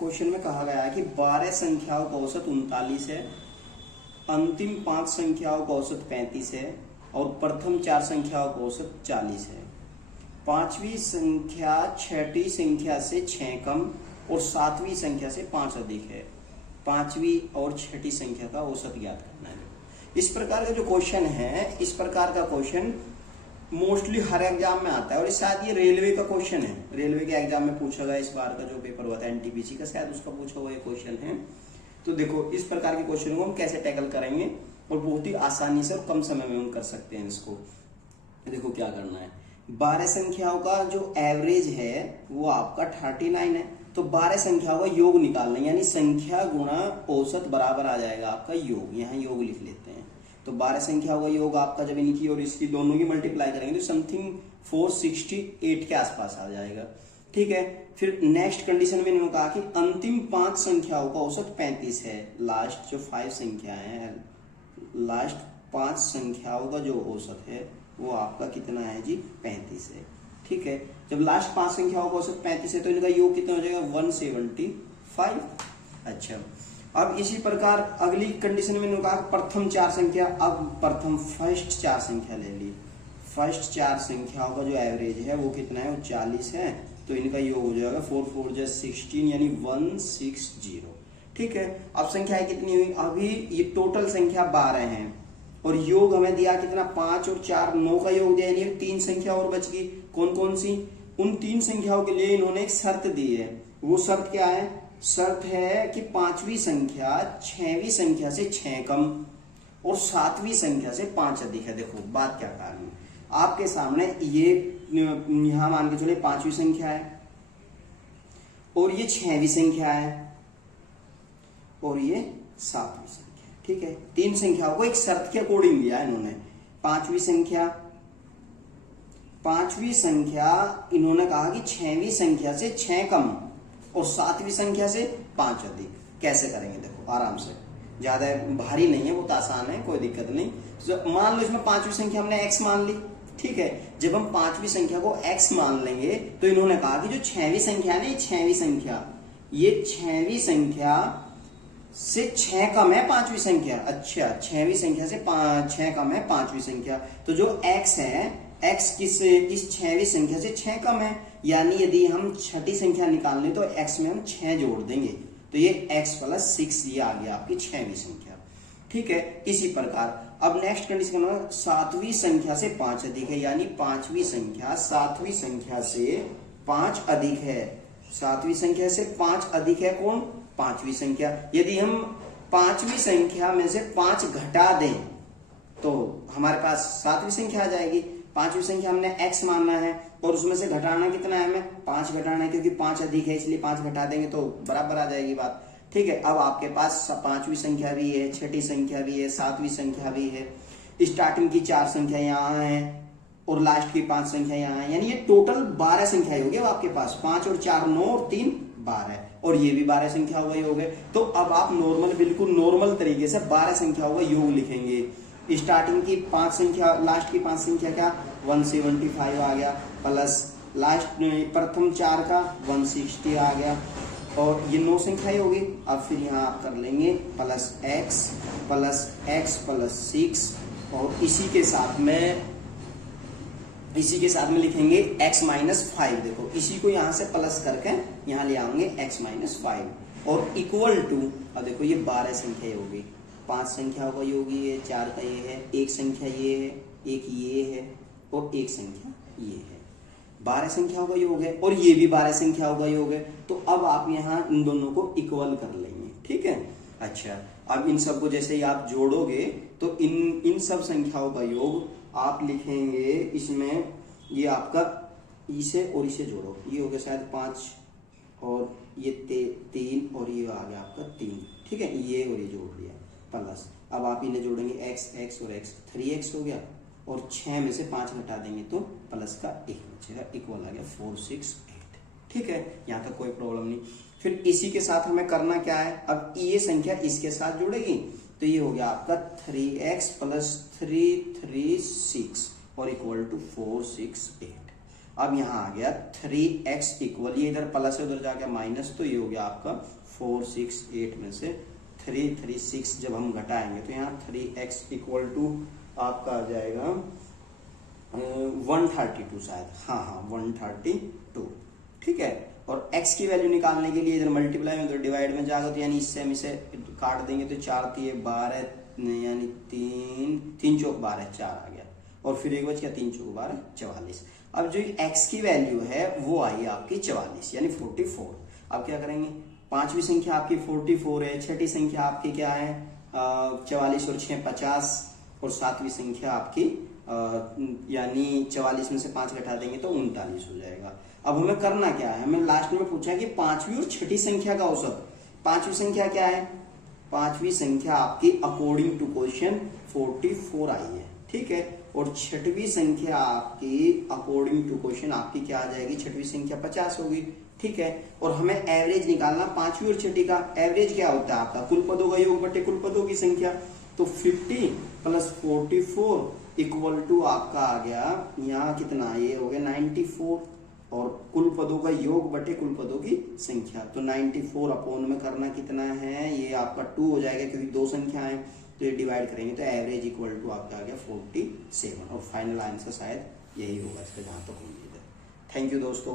Question में कहा गया है कि 12 संख्याओं का औसत 39 है, अंतिम 5 संख्याओं का औसत 35 है और प्रथम 4 संख्याओं का औसत 40 है। पांचवी संख्या छठी संख्या से 6 कम और सातवीं संख्या से 5 अधिक है। पांचवी और छठी संख्या का औसत ज्ञात करना है। इस प्रकार का जो क्वेश्चन है, इस प्रकार का क्वेश्चन मोस्टली हर एग्जाम में आता है और शायद ये रेलवे का क्वेश्चन है। रेलवे के एग्जाम में पूछा गया, इस बार का जो पेपर हुआ था एनटीपीसी का, शायद उसका पूछा हुआ ये क्वेश्चन है। तो देखो इस प्रकार के क्वेश्चन को हम कैसे टैकल करेंगे और बहुत ही आसानी से और कम समय में हम कर सकते हैं इसको। देखो क्या करना है, 12 संख्याओं का जो एवरेज है वो आपका 39 है। तो 12 संख्याओं का योग निकालना है, यानी संख्या गुणा औसत बराबर आ जाएगा आपका योग। यहाँ योग लिख लेते हैं। तो 12 संख्याओं का योग आपका जब इनकी और इसकी दोनों की मल्टीप्लाई करेंगे तो समथिंग 468 के आसपास आ जाएगा। ठीक है, फिर नेक्स्ट कंडीशन में इन्होंने कहा कि अंतिम 5 संख्याओं का औसत 35 है। लास्ट जो 5 संख्याएं हैं, लास्ट 5 संख्याओं का जो औसत है वो आपका कितना है जी, 35 है। ठीक है, जब लास्ट 5 संख्याओं का औसत 35 है तो इनका योग कितना हो जाएगा, 175। अच्छा, अब इसी प्रकार अगली कंडीशन में इन्होंने कहा प्रथम 4 संख्या। अब प्रथम फर्स्ट 4 संख्या ले ली। फर्स्ट 4 संख्याओं का जो एवरेज है वो कितना है, वो 40 है। तो इनका योग हो जाएगा 4 4 जा 16 यानी 160। ठीक है, अब संख्याएं कितनी हुई, अभी ये टोटल संख्या 12 है और योग हमें दिया कितना, 5 और 4 9 का योग दिया, यानी 3 संख्या और बच गई। कौन कौन सी, उन 3 संख्याओं के लिए इन्होंने एक शर्त दी है। वो शर्त क्या है, शर्त है कि 5वीं संख्या 6वीं संख्या से 6 कम और 7वीं संख्या से 5 अधिक है। देखो बात क्या कारण है, आपके सामने ये यहां मान के चले 5वीं संख्या है और ये 6वीं संख्या है और ये 7वीं संख्या है। ठीक है, 3 संख्याओं को एक शर्त के अकॉर्डिंग दिया इन्होंने। 5वीं संख्या इन्होंने कहा कि 6वीं संख्या से 6 कम और 7वीं संख्या से 5 अधिक। कैसे करेंगे, देखो आराम से, ज्यादा भारी नहीं है, वो तो आसान है, कोई दिक्कत नहीं। तो मान लो इसमें 5वीं संख्या हमने x मान ली। ठीक है, जब हम 5वीं संख्या को x मान लेंगे तो इन्होंने कहा कि जो 6वीं संख्या है ना, ये 6वीं संख्या से 6 कम है 5वीं संख्या। अच्छा, 6वीं संख्या से 6 कम है 5वीं संख्या। तो जो x है, x इस 6वीं संख्या से 6 कम है, यानी यदि हम छठी संख्या निकाल लें तो x में हम 6 जोड़ देंगे तो ये x + 6 ये आ गया आपकी 6वीं संख्या। ठीक है, इसी प्रकार अब नेक्स्ट कंडीशन 7वीं संख्या से 5 अधिक है, यानी 5वीं संख्या 7वीं संख्या से 5 अधिक है। 7वीं संख्या से 5 अधिक है कौन, 5वीं संख्या। यदि हम 5वीं संख्या में से 5 घटा दें तो हमारे पास 7वीं संख्या आ जाएगी। 5वीं संख्या हमने x मानना है और उसमें से घटाना कितना है, हमें 5 घटाना है, क्योंकि 5 अधिक है इसलिए 5 घटा देंगे तो बराबर आ जाएगी बात। ठीक है, अब आपके पास 5वीं संख्या भी है, छठी संख्या भी है, 7वीं संख्या भी है, स्टार्टिंग की 4 संख्या यहाँ है और लास्ट की 5 संख्या यहाँ है, यानी ये टोटल 12 संख्याएं हो गई आपके पास। 5 और 4 9 और 3 12 और ये भी 12 संख्या हो गए। तो अब आप नॉर्मल, बिल्कुल नॉर्मल तरीके से 12 संख्याओं का योग लिखेंगे। स्टार्टिंग की 5 संख्या, लास्ट की 5 संख्या क्या, 175 आ गया, प्लस लास्ट प्रथम 4 का 160 आ गया और ये 9 संख्याएं होगी। अब फिर यहाँ आप कर लेंगे +x + 6 और इसी के साथ में लिखेंगे x - 5। देखो इसी को यहाँ से प्लस करके यहाँ ले आएंगे x - 5 और इक्वल टू, अब देखो ये 12 संख्याएं होगी। 5 संख्याओं का योग ये है, 4 का ये है, एक संख्या ये है, एक ये है और एक संख्या ये है। 12 संख्याओं का योग है और ये भी 12 संख्याओं का योग है। तो अब आप यहाँ इन दोनों को इक्वल कर लेंगे। ठीक है, अच्छा, अब इन सबको जैसे ही आप जोड़ोगे तो इन सब संख्याओं का योग आप लिखेंगे। इसमें ये आपका इसे और इसे जोड़ो, ये हो गया शायद 5 और ये 3 और ये आ गया आपका 3। ठीक है, ये और ये जोड़ दिया प्लस। अब आप इन्हें जोड़ेंगे x और x, 3x हो गया और 6 में से 5 घटा देंगे तो प्लस का 1 बचेगा, इक्वल आ गया 468। ठीक है, यहाँ तक कोई प्रॉब्लम नहीं। फिर इसी के साथ हमें करना क्या है, अब ये संख्या इसके साथ जुड़ेगी तो ये हो गया आपका 3x + 3 3 6 और इक्वल टू 468। अब यहाँ आ गया 3x इक्वल, ये इधर प्लस है उधर जाके माइनस, तो ये हो गया आपका 4 6 8 में से 3 3 6 जब हम घटाएंगे तो यहाँ 3x इक्वल टू आपका आ जाएगा 132 शायद, हाँ 132, ठीक है। और x की वैल्यू निकालने के लिए इधर मल्टीप्लाई में, उधर डिवाइड में जाएगा, तो यानी इससे हम इसे काट देंगे तो 4 3 12 यानी 3 चौक 12 4 आ गया, और फिर एक बच गया 3 चौक 12 44। अब जो x की वैल्यू है वो आई आपकी 44 यानी 44। अब क्या करेंगे, पांचवी संख्या आपकी 44 है, छठी संख्या आपकी क्या है 44 और 6 50, और सातवीं संख्या आपकी यानी 44 में से 5 घटा देंगे तो 39 हो जाएगा। अब हमें करना क्या है, हमें लास्ट में पूछा कि पांचवी और छठी संख्या का औसत। पांचवी संख्या क्या है, पांचवी संख्या आपकी अकॉर्डिंग टू क्वेश्चन 44 आई है, ठीक है। और छठवीं संख्या आपकी अकॉर्डिंग टू क्वेश्चन आपकी क्या आ जाएगी, छठवीं संख्या 50 होगी, ठीक है। और हमें एवरेज निकालना पांचवी और छठी का। एवरेज क्या होता है आपका, कुल पदों का योग बटे कुल पदों की संख्या। तो 50 प्लस 44 इक्वल टू आपका आ गया यहाँ कितना, ये हो गया 94, और कुल पदों का योग बटे कुल पदों की संख्या। तो 94 अपॉन में करना कितना है, ये आपका 2 हो जाएगा क्योंकि दो संख्या है, तो ये डिवाइड करेंगे तो एवरेज इक्वल टू आपका आ गया 47, और फाइनल आंसर शायद यही होगा इसका जहां तक उम्मीद है। थैंक यू दोस्तों।